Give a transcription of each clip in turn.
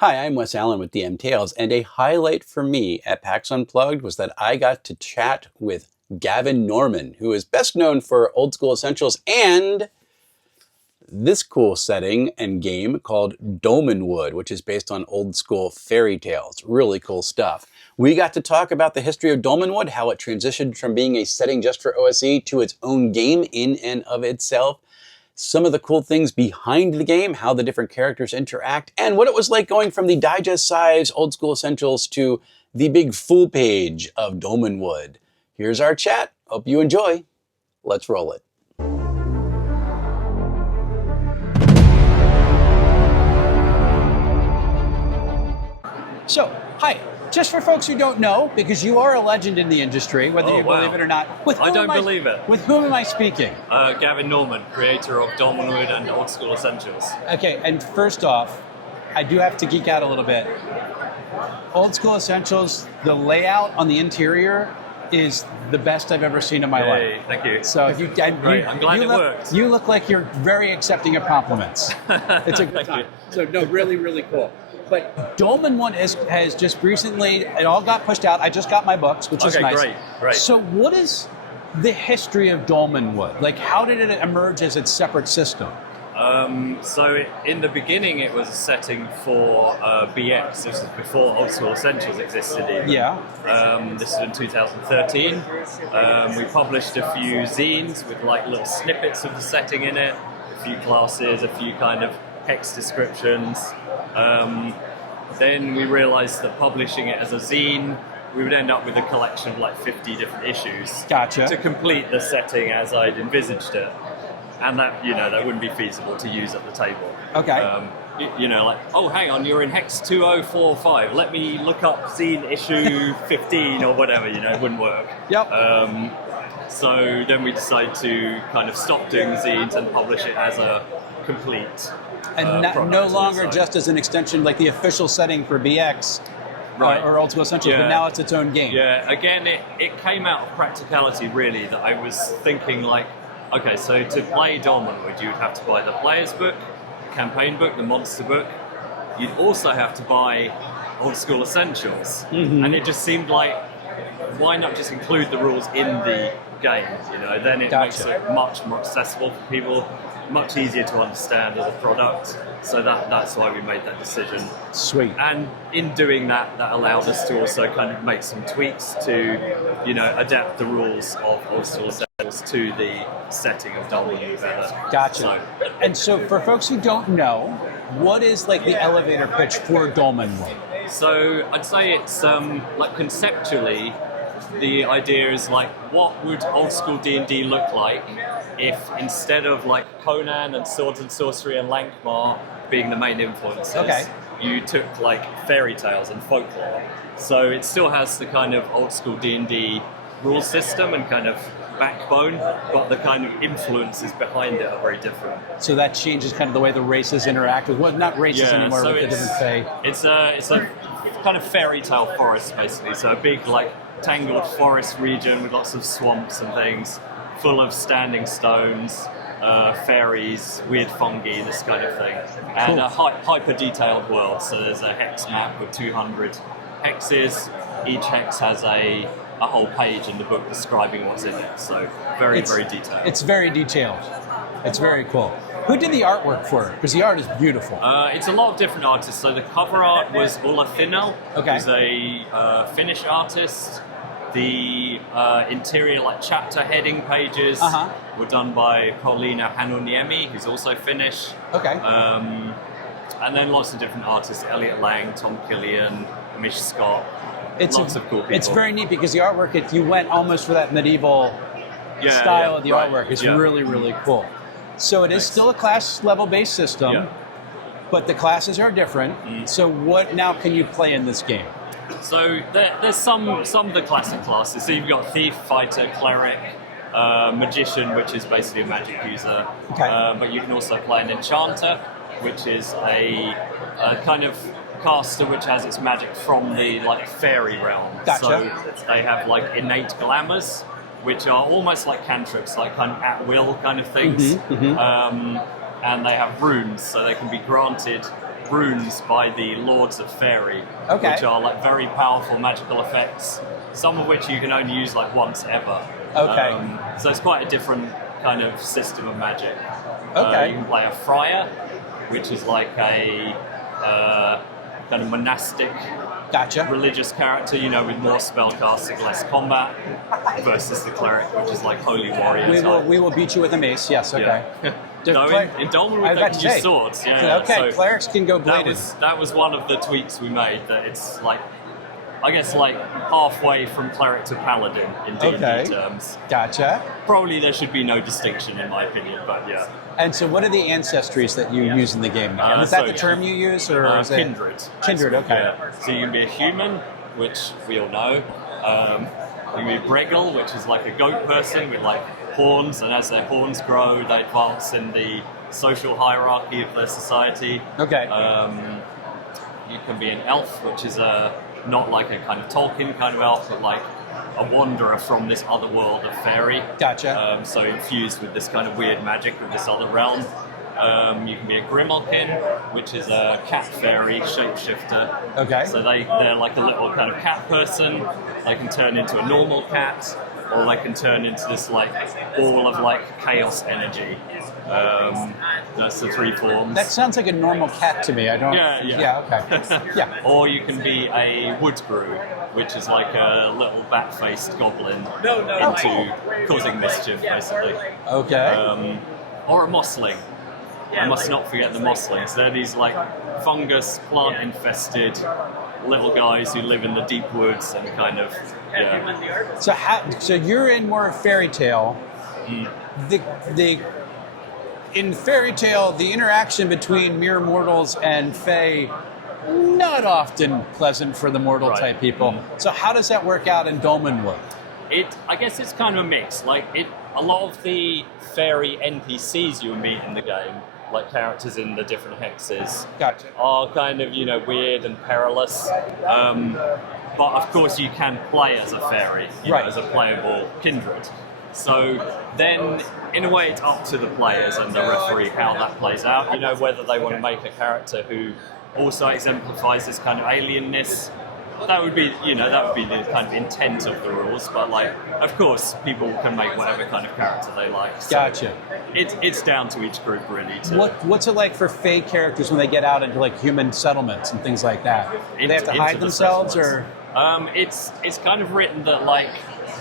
Hi, I'm Wes Allen with DM Tales, and a highlight for me at PAX Unplugged was that I got to chat with Gavin Norman, who is best known for Old School Essentials and this cool setting and game called Dolmenwood, which is based on old school fairy tales. Really cool stuff. We got to talk about the history of Dolmanwood, how it transitioned from being a setting just for OSE to its own game in and of itself, some of the cool things behind the game, how the different characters interact, and what it was like going from the digest size Old School Essentials to the big full page of Dolmanwood. Here's our chat. Hope you enjoy. Let's roll it. So, hi. Just for folks who don't know, because you are a legend in the industry, whether you believe it or not. I don't believe it. With whom am I speaking? Gavin Norman, creator of Dolmanwood and Old School Essentials. Okay, and first off, I do have to geek out a little bit. Old School Essentials, the layout on the interior is the best I've ever seen in my life. Thank you. So I'm glad it works. You look like you're very accepting of compliments. It's a good time. So no, really, really cool. But Dolmanwood has just recently, it all got pushed out. I just got my books, which is nice. Great. So what is the history of Dolmanwood? Like, how did it emerge as its separate system? In the beginning, it was a setting for BX. This was before Old School Essentials existed. This was in 2013. We published a few zines with like little snippets of the setting in it, a few classes, a few kind of hex descriptions. Then we realized that publishing it as a zine, we would end up with a collection of like 50 different issues. Gotcha. To complete the setting as I'd envisaged it. And that, that wouldn't be feasible to use at the table. Okay. Like, oh, hang on, you're in hex 2045. Let me look up zine issue 15 or whatever, it wouldn't work. Yep. So then we decided to kind of stop doing the zines and publish it as a complete and no longer just as an extension, like the official setting for BX or Old School Essentials, but now it's its own game. Yeah, again, it came out of practicality, really, that I was thinking like, okay, so to play Dolmanwood, you would have to buy the player's book, campaign book, the monster book. You'd also have to buy Old School Essentials. Mm-hmm. And it just seemed like, why not just include the rules in the game? Then it makes it much more accessible for people, much easier to understand as a product. So that's why we made that decision. Sweet. And in doing that, that allowed us to also kind of make some tweaks to, adapt the rules of Old School Essentials to the setting of Dolmanwood better. Gotcha. And so for folks who don't know, what is like the elevator pitch for Dolmanwood? So I'd say it's like conceptually, the idea is like, what would old school D&D look like if instead of like Conan and Swords and Sorcery and Lankmar being the main influences, you took like fairy tales and folklore. So it still has the kind of old school D&D rule system and kind of backbone, but the kind of influences behind it are very different. So that changes kind of the way the races interact with, not races anymore, but the different fae. It's a kind of fairy tale forest, basically. So a big like tangled forest region with lots of swamps and things, full of standing stones, fairies, weird fungi, this kind of thing. And a hyper-detailed world. So there's a hex map with 200 hexes. Each hex has a whole page in the book describing what's in it. So very detailed. It's very detailed. It's very cool. Who did the artwork for it? Because the art is beautiful. It's a lot of different artists. So the cover art was Ulla Finnell, who's a Finnish artist. The interior, like chapter heading pages, were done by Pauliina Hanuniemi, who's also Finnish. Okay. And then lots of different artists: Elliot Lang, Tom Killian, Mish Scott. Lots of cool people. It's very neat because the artwork, you went almost for that medieval style of the artwork. It's really, really cool. So it is still a class level based system, but the classes are different. So what now can you play in this game? So there's some of the classic classes. So you've got Thief, Fighter, Cleric, Magician, which is basically a magic user. Okay. But you can also play an Enchanter, which is a kind of caster which has its magic from the like fairy realm. Gotcha. So they have like innate glamours, which are almost like cantrips, like kind of at will kind of things. And they have runes, so they can be granted runes by the Lords of Fairy, Okay. which are like very powerful magical effects, some of which you can only use like once ever. Okay. So it's quite a different kind of system of magic. Okay. You can play a friar, which is like a kind of monastic Gotcha. religious character, you know, with more spellcasting, less combat, versus the cleric, which is like holy warrior type. We will beat you with a mace. Yes. Okay. No, in Dolmanwood they can use swords. Yeah. Okay. So Clerics can go bladed. that was one of the tweaks we made. That it's like, I guess, like halfway from cleric to paladin in D&D terms. Gotcha. Probably there should be no distinction in my opinion, but yeah. And so, what are the ancestries that you use in the game now? Is that the term you use, or is it kindred? Kindred? Okay. Yeah. So you can be a human, which we all know. You can be a Bregel, which is like a goat person with like horns, and as their horns grow, they advance in the social hierarchy of their society. Okay. You can be an elf, which is not like a kind of Tolkien kind of elf, but like a wanderer from this other world of fairy. Gotcha. So infused with this kind of weird magic of this other realm. You can be a Grimwood, which is a cat fairy shapeshifter. Okay. So they're like a little kind of cat person. They can turn into a normal cat, or they can turn into this like ball of like chaos energy. That's the three forms. That sounds like a normal cat to me. I don't. Yeah. Okay. Yeah. Or you can be a woodgrew, which is like a little bat-faced goblin into causing mischief, basically. Okay. Or a mossling. I must not forget the mosslings. They're these like fungus, plant-infested little guys who live in the deep woods and kind of So you're in more fairy tale. In fairy tale, the interaction between mere mortals and fae, not often pleasant for the mortal type people. So how does that work out in Dolmenwood? I guess it's kind of a mix. Like a lot of the fairy NPCs you meet in the game, like characters in the different hexes, Gotcha. are kind of, weird and perilous. But of course you can play as a fairy, you know, as a playable kindred. So then, in a way, it's up to the players and the referee how that plays out. You know, whether they want to make a character who also exemplifies this kind of alienness. That would be, the kind of intent of the rules. But like, of course, people can make whatever kind of character they like. So Gotcha. It's down to each group really. What's it like for fae characters when they get out into like human settlements and things like that? Do they have to hide themselves, or? It's kind of written that like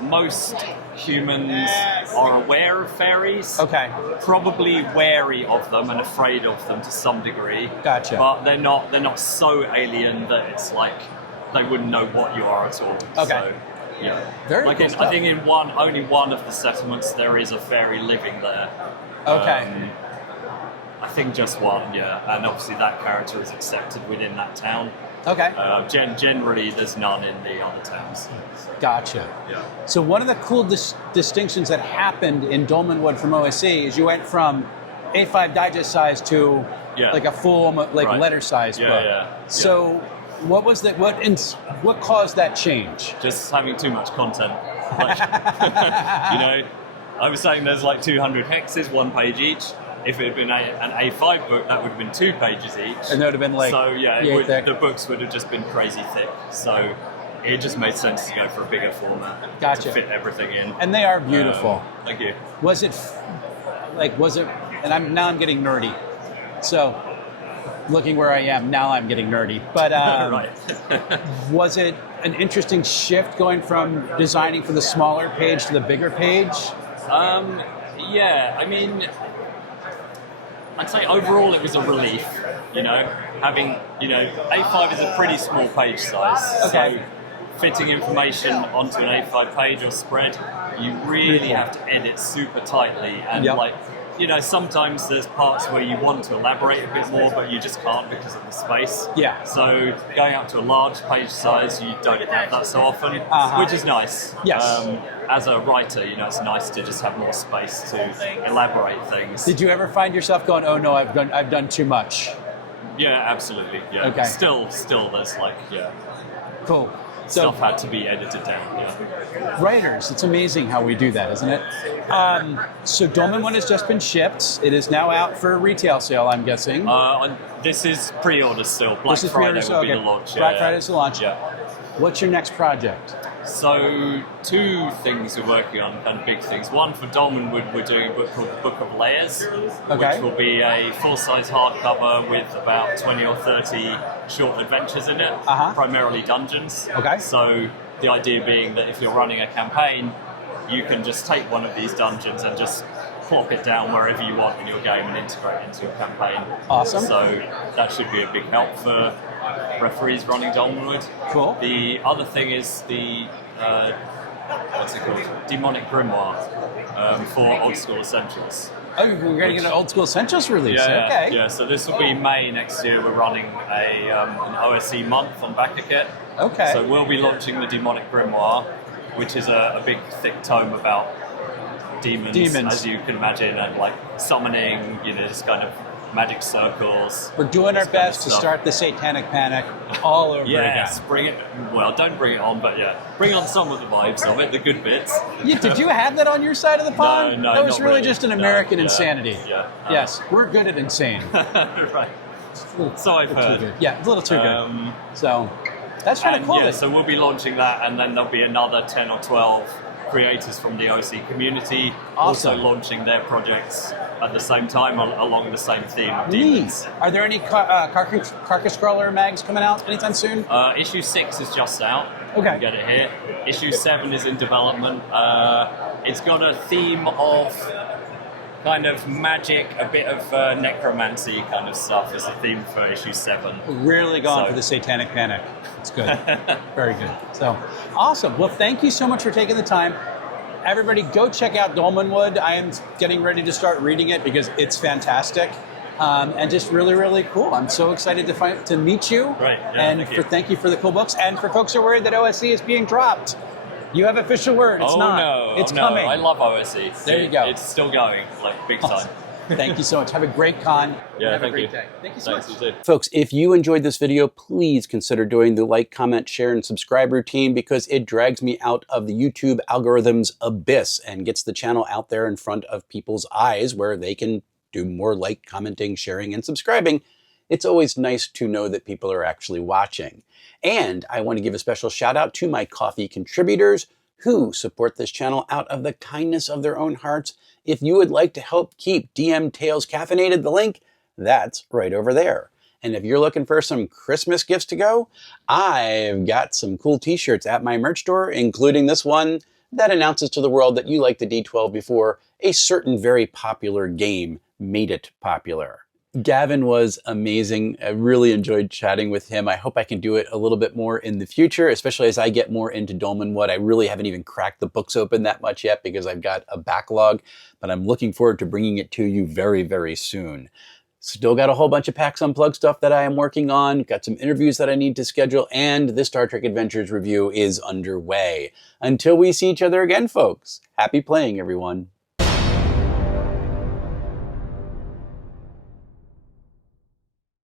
most humans are aware of fairies. Okay. Probably wary of them and afraid of them to some degree. Gotcha. But they're not so alien that it's like they wouldn't know what you are at all. Okay. So, yeah. Very like cool I think in only one of the settlements there is a fairy living there. Okay. I think just one, yeah. And obviously that character is accepted within that town. Okay. Generally, there's none in the other towns. Gotcha. Yeah. So one of the cool distinctions that happened in Dolmenwood from OSE is you went from A5 digest size to like a full letter size book. Yeah. So what caused that change? Just having too much content. Like, I was saying there's like 200 hexes, 1 page each. If it had been an A5 book, that would have been 2 pages each. And that would have been like the books would have just been crazy thick. So it just made sense to go for a bigger format to fit everything in. And they are beautiful. Thank you. Was it, and I'm getting nerdy. So looking where I am, now I'm getting nerdy. But was it an interesting shift going from designing for the smaller page to the bigger page? I mean, I'd say overall it was a relief, having, A5 is a pretty small page size. Okay. So fitting information onto an A5 page or spread, you really have to edit super tightly. And sometimes there's parts where you want to elaborate a bit more, but you just can't because of the space. Yeah. So going up to a large page size, you don't have that so often, which is nice. Yes. As a writer, it's nice to just have more space to elaborate things. Did you ever find yourself going, "Oh no, I've done too much"? Yeah, absolutely. Yeah. Okay. Still, there's Cool. Stuff had to be edited down. Yeah. Writers, it's amazing how we do that, isn't it? So Dolmanwood has just been shipped. It is now out for retail sale, I'm guessing. This is pre-order still. Black This is Friday pre-order, will be okay. the launch. Black Friday's the launch. Yeah. What's your next project? So, two things we're working on, kind of big things. One, for Dolmanwood, we're doing a book called The Book of Layers, which will be a full-size hardcover with about 20 or 30 short adventures in it, primarily dungeons. Okay. So, the idea being that if you're running a campaign, you can just take one of these dungeons and just plop it down wherever you want in your game and integrate it into your campaign. Awesome. So, that should be a big help for referees running Dolmenwood. Cool. The other thing is the what's it called? Demonic Grimoire for Old School Essentials. Oh, we're going to get an Old School Essentials release. Okay. Yeah. So this will be May next year. We're running an OSE month on Backakit. Okay. So we'll be launching the Demonic Grimoire, which is a big, thick tome about demons, as you can imagine, and like summoning, this kind of magic circles. We're doing our best to start the satanic panic all over again. Yes, bring it. Well, don't bring it on, but bring on some of the vibes of it, the good bits. Did you have that on your side of the pond? No, that was not really really. just an American insanity. Yeah. Yes, we're good at insane. Right. So I've heard. Yeah, it's a little too good. So that's kind of cool. Yeah, so we'll be launching that, and then there'll be another 10 or 12 creators from the OC community also launching their projects at the same time along the same theme of demons. Are there any carcass crawler mags coming out anytime soon? Issue 6 is just out. Okay. You can get it here. Issue 7 is in development. It's got a theme of kind of magic, a bit of necromancy kind of stuff is the theme for issue 7. Really going for the satanic panic. It's good. Very good. So, awesome. Well, thank you so much for taking the time. Everybody, go check out Dolmanwood. I am getting ready to start reading it because it's fantastic. And just really, really cool. I'm so excited to meet you. Right. Yeah, and thank you for the cool books. And for folks who are worried that OSE is being dropped, you have official word. It's not. No. It's coming. I love OSE. There you go. It's still going, like big time. Thank you so much. Have a great con. Yeah, have a thank great you. day. Thank you so Thanks, much. you too. Folks, if you enjoyed this video, please consider doing the like, comment, share, and subscribe routine because it drags me out of the YouTube algorithm's abyss and gets the channel out there in front of people's eyes where they can do more like, commenting, sharing, and subscribing. It's always nice to know that people are actually watching. And I want to give a special shout out to my coffee contributors who support this channel out of the kindness of their own hearts. If you would like to help keep DM Tales caffeinated, the link, that's right over there. And if you're looking for some Christmas gifts to go, I've got some cool t-shirts at my merch store, including this one that announces to the world that you like the D12 before a certain very popular game made it popular. Gavin was amazing. I really enjoyed chatting with him. I hope I can do it a little bit more in the future, especially as I get more into Dolmanwood. I really haven't even cracked the books open that much yet because I've got a backlog, but I'm looking forward to bringing it to you very, very soon. Still got a whole bunch of PAX Unplugged stuff that I am working on, got some interviews that I need to schedule, and the Star Trek Adventures review is underway. Until we see each other again, folks, happy playing, everyone.